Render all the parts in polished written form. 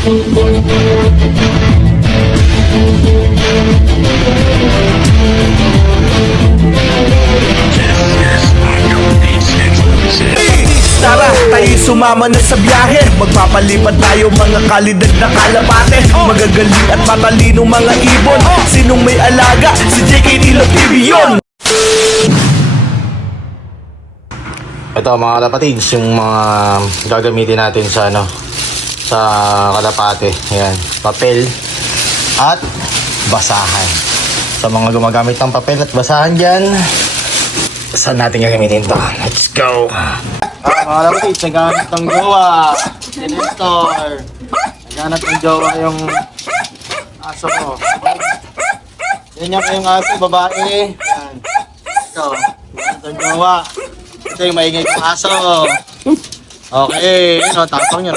Tara, tayo sumama na sa biyahe. Magpapalipad tayo mga kalidad na kalapate. Magagaling at matalino mga ibon. Sinong may alaga? Si JKD Love TV yun. Ito mga kalapatids, yung mga gagamitin natin sa sa kalapate. Ayan, papel at basahan. Sa mga gumagamit ng papel at basahan dyan, saan natin gagamitin to? Let's go! Mga kalapatids, naghanap ng jowa. Nestor, naghanap ng jowa yung aso ko. Ganyan ko yung aso, babae. Ayan. Ito, naghanap ng jowa. Ito yung maingay kong aso. Okay, yun o, tapang yun.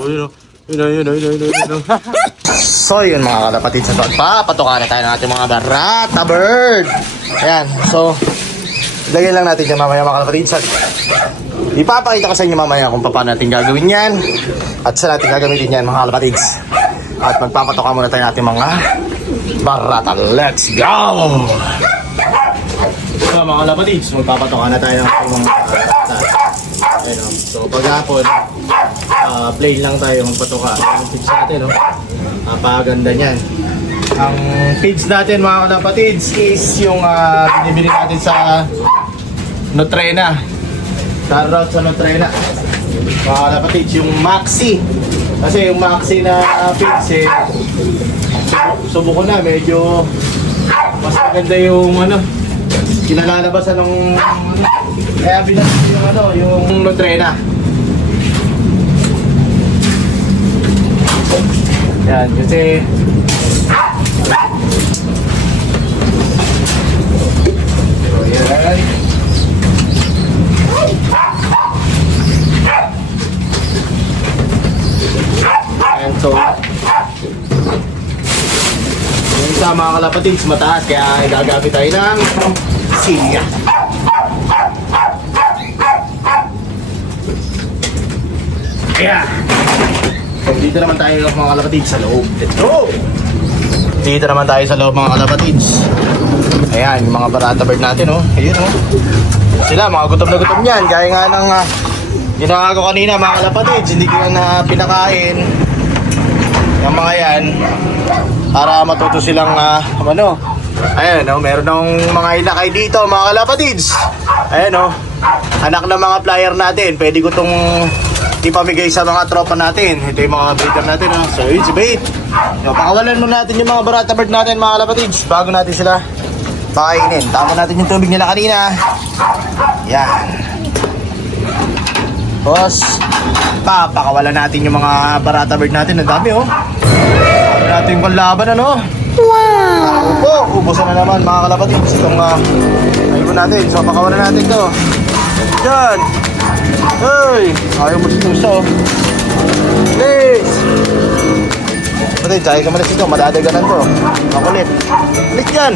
Yun. So yun mga kalapatids, papatukan na tayo ng ating mga barata bird. Ayan, so lagyan lang natin yan mamaya mga kalapatids. Ipapakita ko sa inyo mamaya kung paano natin gagawin yan at saan natin gagamitin yan mga kalapatids. At magpapatukan muna tayo natin mga barata. Let's go! So mga kalapatids, magpapatukan na tayo ng mga barata. So paghapon, plain lang tayo magpatuka. Ang pigs natin, napakaganda niyan. Ang pigs natin mga kalapatids is yung binibili natin sa Nutrena. Shoutout sa Nutrena mga kalapatids, yung Maxi. Kasi yung Maxi na pigs subo ko na, medyo mas maganda yung kinalalabasan ng kaya binasa yung Nutrena. Yan, kasi so, yan. And so yung isa mga kalapatids mataas, kaya gagamit tayo ng silya. Yeah. So, dito naman tayo mga kalapatids sa loob. Let's go! Dito naman tayo sa loob mga kalapatids. Ayan, yung mga barata bird natin, Ayun, sila, mga gutom na gutom yan. Gaya nga ng ginawa ko kanina mga kalapatids. Hindi ko na pinakain yung mga yan para matuto silang ayan, meron ng mga ilakay dito mga kalapatids. Ayan, anak ng mga flyer natin. Pwede ko itong ipamigay sa mga tropa natin. Ito yung mga breeder natin. So yun si bait. Pakawalan muna natin yung mga barata bird natin mga kalapatids bago natin sila pakainin. Tama natin yung tubig nila kanina. Yan. Tapos papakawalan natin yung mga barata bird natin. Ang dami Dami natin yung panlaban Wow! Opo, ubusan na naman mga kalapatids itong ayun natin. So pakawalan natin to. Yan. Hey! Ayaw mo dito siya Please! Kapatid, sayang ka malis ito. Madadaganan ko. Makulit. Kulit yan!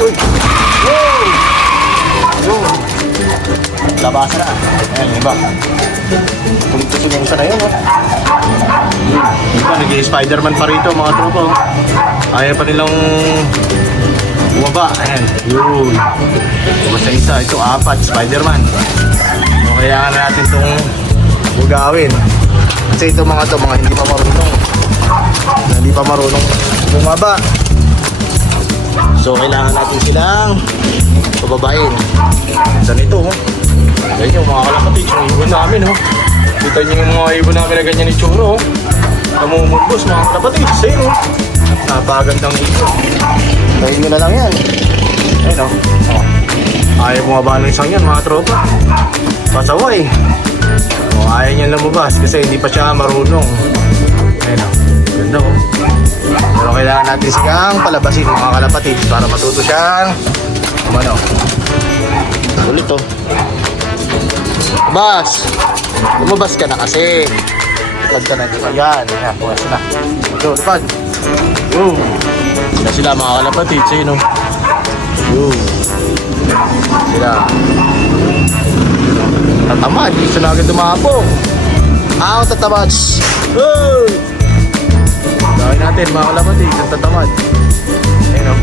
Uy! Wow! Yun! Labasan na. Ayan, iba. Kulit ko siguro sana yun, Iba, nag-i-Spiderman pa rito, mga tropa, Ayaw pa nilang bumaba. Ayan. Yun. Basta isa. Ito, 4. Spiderman. Kaya natin itong bugawin. Kasi ito mga hindi pa marunong bumaba. So kailangan natin silang pababain. Saan ito? Ayan yung mga kalapatids, yung ibon namin Kita nyo yung mga ibon namin na ganyan itsura namumulbos mga kalapatids. Ayun napagandang ibon. Tayin nyo na lang yan. Ayun ayaw bumaba ng isang yan mga tropa. Pasaway. Ayaw niya lumabas kasi hindi pa siya marunong. Ayun ganda Pero kailangan natin siyang palabasin mga kalapatids para matuto siyang ulit lumabas ka na kasi. Lipad ka na dito. Yan, puwas na. Ito, lipad. Sila sila mga kalapatids. Yun sila tatamad, gusto na agad dumapong. Tatabads. natin mga kalapatid, ang tatamad. Ayun o.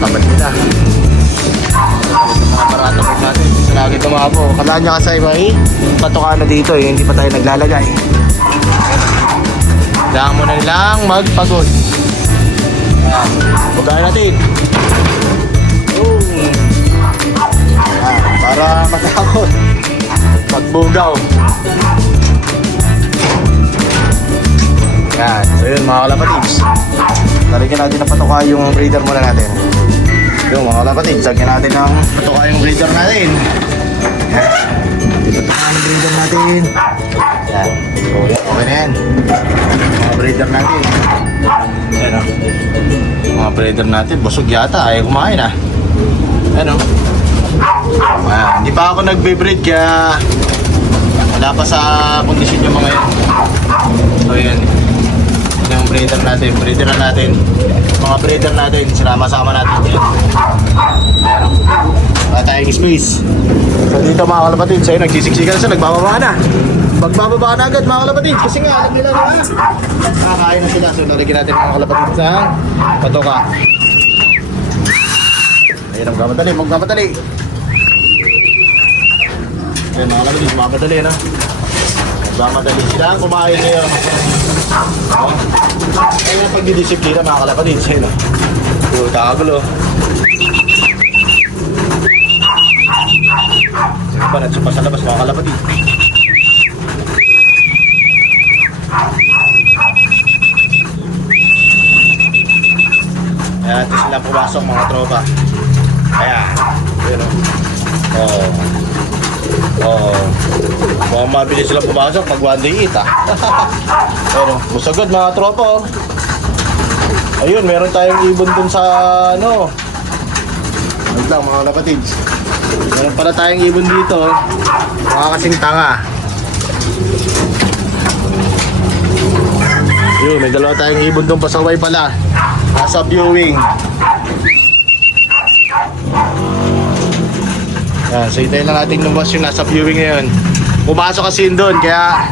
Tamad nila. Mga barata po natin, hindi sa lagi tumabo. Kalaan niya kasi may patuka na dito eh, hindi pa tayo naglalagay. Kailangan mo na nilang magpagod. Ayan, bugayan natin. Ayan, para matakot. Pagbugaw. Yan. So yun mga kalapatids. Lalagyan natin ng patuka yung breeder muna natin. Yung mga kalapatids, lagyan natin ng patuka yung breeder natin. Yan. Patuka yung breeder natin. Yan. So okay na yan. Mga breeder natin. Yan o. Mga breeder natin. Busog yata. Ayaw kumain ah. Yan o. Hindi pa ako nagbe-breed kaya wala pa sa kondisyon yung mga yan. So yan. Yung breeder natin, mga breeder natin, sinama-sama natin yan. Wala tayong space. So dito mga kalapatids, sa'yo nagsisiksikan siya, nagbababa na. Magbababa na agad mga kalapatids, kasi nga alam nila na kakain na sila. So nalagyan natin mga kalapatids sa patoka. Ayun, magmamadali. Ayun mga kalapatids, magmamadali na. Magmamadali sila, kumain ngayon. Kaya pagdidisiplina mga kalapatids, ayun o. Kagulo. Sige ba, nagsupa sa labas mga kalapatids. Ayan, ito sila pumasok mga tropa. Ayan, ayun o. Mukhang mabilis sila pumasok pag one day eat ah. Pero busagod mga tropa oh. Ayun, meron tayong ibon dun sa ano. Wait lang mga kalapatids. Meron pala tayong ibon dito. Mga kasing tanga. Ayun, may dalawa tayong ibon dun pasaway pala. Nasa viewing. Yan, so hintayin lang natin lumabas yung nasa viewing ngayon. Pumasok kasi yun doon, kaya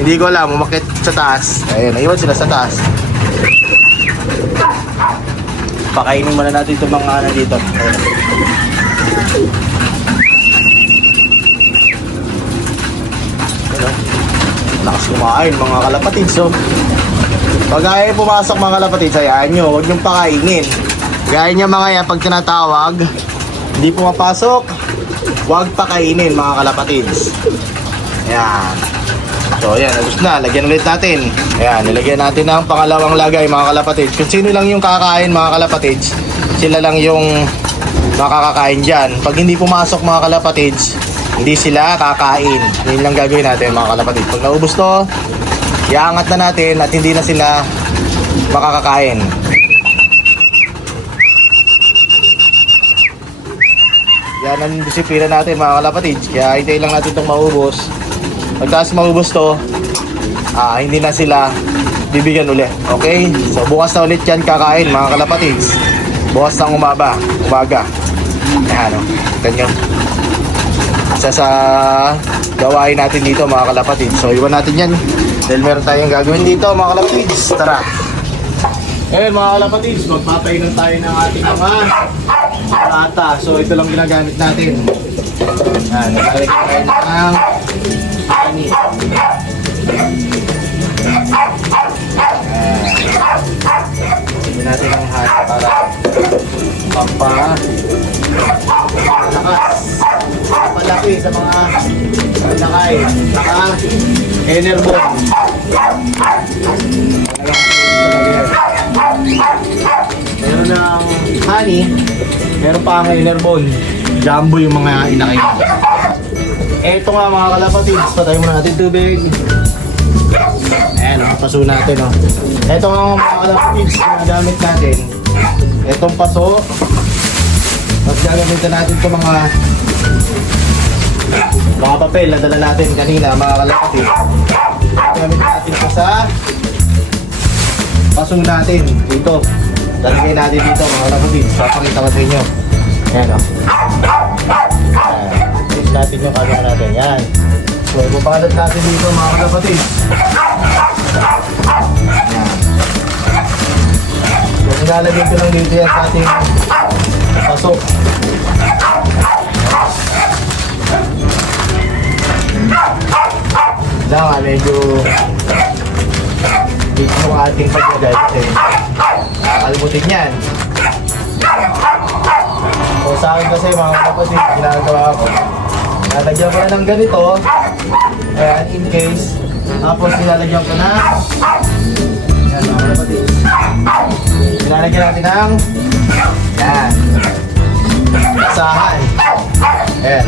hindi ko alam, umakit sa taas. Ayun, naiwan sila sa taas. Pakainin muna natin itong mga ano dito. Ayun. Ayun. Lakas kumain mga kalapatids. So, pag ayaw pumasok mga kalapatids, hayaan nyo, huwag nyong pakainin. Gaya niya mga yan, pag tinatawag, hindi pumapasok, huwag pakainin mga kalapatids. Ayan. So ayan, ayos na, lagyan ulit natin. Ayan, nilagyan natin ng pangalawang lagay mga kalapatids. Kung sino lang yung kakain mga kalapatids, sila lang yung makakakain dyan. Pag hindi pumasok mga kalapatids, hindi sila kakain. Yun lang gagawin natin mga kalapatids. Pag naubos to, iangat na natin at hindi na sila makakakain. Yan ang disiplina natin mga kalapatids. Kaya hintayin lang natin itong maubos. Pagkas maubos to, hindi na sila bibigyan ulit. Okay? So bukas na ulit yan kakain mga kalapatids. Bukas ng umaga. Ayan o. Ganyan. Isa sa gawain natin dito mga kalapatids. So iwan natin yan. Dahil meron tayong gagawin dito mga kalapatids. Tara. Ngayon mga kalapatids, magpapainom tayo ng ating mga ata. So ito lang ginagamit natin. Yan, naglalagay tayo ng honey. Hindi natin ang honey para pampalaki sa mga lakay. Saka enerbon. Meron ng honey, meron pa ang enerbon. Jumbo yung mga inakay mo. Eto nga mga kalapatids, patay muna natin tubig. Ayan, paso natin oh. Eto nga mga kalapatids, ginagamit natin. Etong paso. Tapos gagamitin natin itong mga papel na dala natin kanina mga kalapatids. Gagamit natin ito sa paso natin dito. Lalagay natin dito mga kalapatids. Papakita ko sa inyo. Ayan o. Ayan. Natin yung camera natin. Yan. So, ipapalat natin dito mga kalapatids. Yan. ilalagay ko lang dito yan sa ating paso. Lang medyo dito yung ating paglagay kasi nakakalimutin yan. So sa akin kasi mga kapatid, ginagawa ko, nalagyan ko na ng ganito, ayan, in case, tapos nilalagyan ko na, ayan mga kapatid, nilalagyan natin ng, ayan, basahan, ayan, ayan,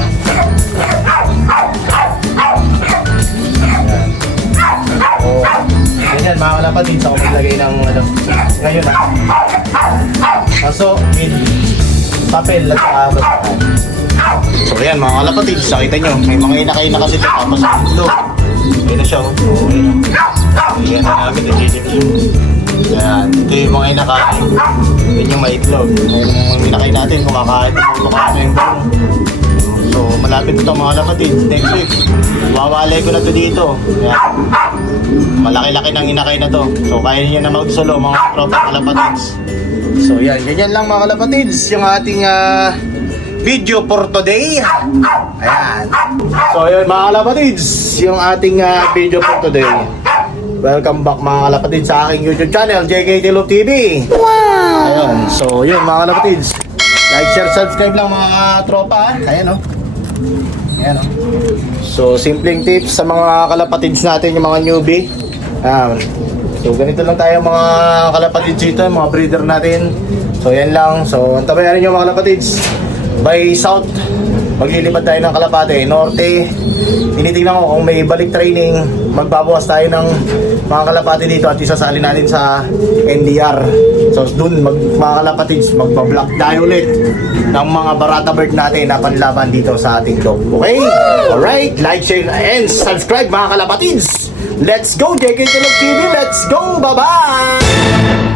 o, ganyan mga kapatid, sa ako maglagay ng, ano, ngayon kaso, papel at basahan. So ayan mga kalapatid, nakita nyo, may mga inakay na kasi ito tapos ang itlog. Ayan na siya, oh. So, ayan na. Ayan na namin, nagiging. Ayan, ito yung mga inakay. Ayan yung may itlog. Ayan yung inakay natin, kumakain ito na yung bang. So malapit ito mga kalapatid, next week. Wawalay ko na ito dito. Ayan. Malaki-laki ng inakay na to. So kaya niyo na magsolo mga tropa kalapatids. So yan, ganyan lang mga kalapatids yung ating video for today. Ayan. So yun mga kalapatids, yung ating video for today. Welcome back mga kalapatids sa aking YouTube channel, JKT Love TV. Wow! Ayun, so yun mga kalapatids. Like, share, subscribe lang mga tropa. Ayan o. Ayan o. So simpleng tips sa mga kalapatids natin, yung mga newbie. Ayan. So ganito lang tayo mga kalapatids dito, mga breeder natin. So yan lang. So antabayan nyo mga kalapatids. By south, maglilipad tayo ng Kalapate. Norte, tinitingnan ko kung may balik training, magbabawas tayo ng mga Kalapate dito at isasali natin sa NDR. So dun mga kalapatids, magbablog tayo ulit ng mga barata bird natin na panlaban dito sa ating dog. Okay? Alright, like, share, and subscribe mga kalapatids. Let's go, JKT Love TV. Let's go. Bye-bye.